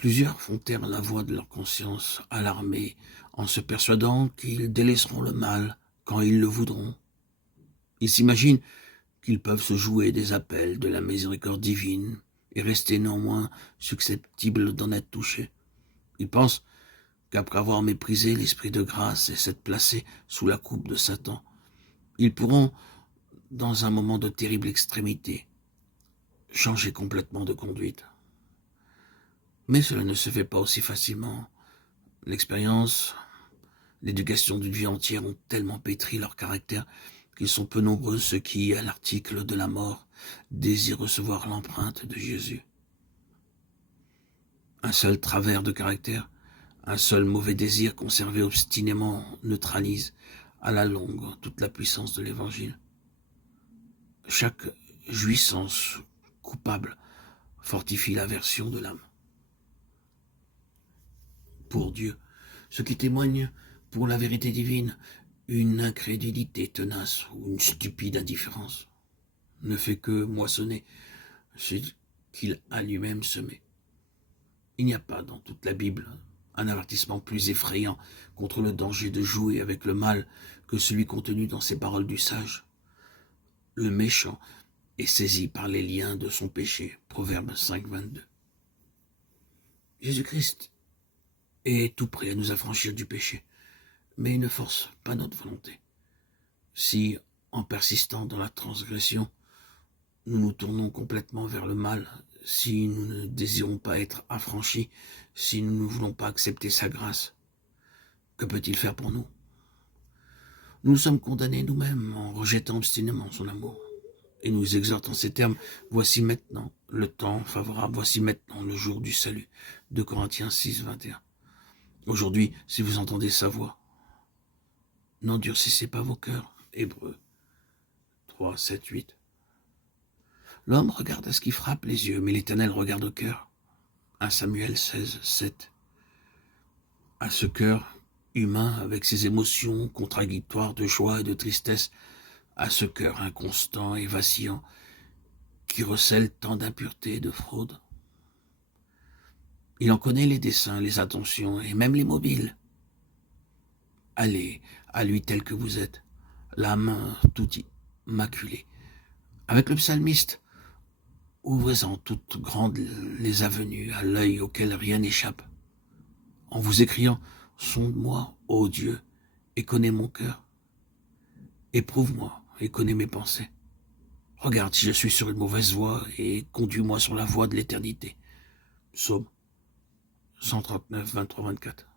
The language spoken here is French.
Plusieurs font taire la voix de leur conscience, alarmés, en se persuadant qu'ils délaisseront le mal quand ils le voudront. Ils s'imaginent qu'ils peuvent se jouer des appels de la miséricorde divine et rester néanmoins susceptibles d'en être touchés. Ils pensent qu'après avoir méprisé l'esprit de grâce et s'être placés sous la coupe de Satan, ils pourront, dans un moment de terrible extrémité, changer complètement de conduite. Mais cela ne se fait pas aussi facilement. L'expérience, l'éducation d'une vie entière ont tellement pétri leur caractère qu'ils sont peu nombreux ceux qui, à l'article de la mort, désirent recevoir l'empreinte de Jésus. Un seul travers de caractère, un seul mauvais désir conservé obstinément neutralise à la longue toute la puissance de l'Évangile. Chaque jouissance coupable fortifie l'aversion de l'âme pour Dieu, ce qui témoigne pour la vérité divine une incrédulité tenace ou une stupide indifférence ne fait que moissonner ce qu'il a lui-même semé. Il n'y a pas dans toute la Bible un avertissement plus effrayant contre le danger de jouer avec le mal que celui contenu dans ces paroles du sage. Le méchant est saisi par les liens de son péché. Proverbe 5, 22. Jésus-Christ est tout prêt à nous affranchir du péché, mais il ne force pas notre volonté. Si, en persistant dans la transgression, nous nous tournons complètement vers le mal, si nous ne désirons pas être affranchis, si nous ne voulons pas accepter sa grâce, que peut-il faire pour nous? Nous sommes condamnés nous-mêmes en rejetant obstinément son amour. Et nous exhorte en ces termes, voici maintenant le temps favorable, voici maintenant le jour du salut. 2 Corinthiens 6, 21. Aujourd'hui, si vous entendez sa voix, n'endurcissez pas vos cœurs. Hébreux 3, 7, 8. L'homme regarde à ce qui frappe les yeux, mais l'Éternel regarde au cœur. 1 Samuel 16, 7. À ce cœur humain, avec ses émotions contradictoires de joie et de tristesse, à ce cœur inconstant et vacillant, qui recèle tant d'impureté et de fraude. Il en connaît les desseins, les intentions et même les mobiles. Allez à lui tel que vous êtes, l'âme tout immaculée. Avec le psalmiste, ouvrez-en toutes grandes les avenues à l'œil auquel rien n'échappe. En vous écriant, sonde-moi, ô Dieu, et connais mon cœur. Éprouve-moi et connais mes pensées. Regarde si je suis sur une mauvaise voie et conduis-moi sur la voie de l'éternité. Psaume 139, 23, 24.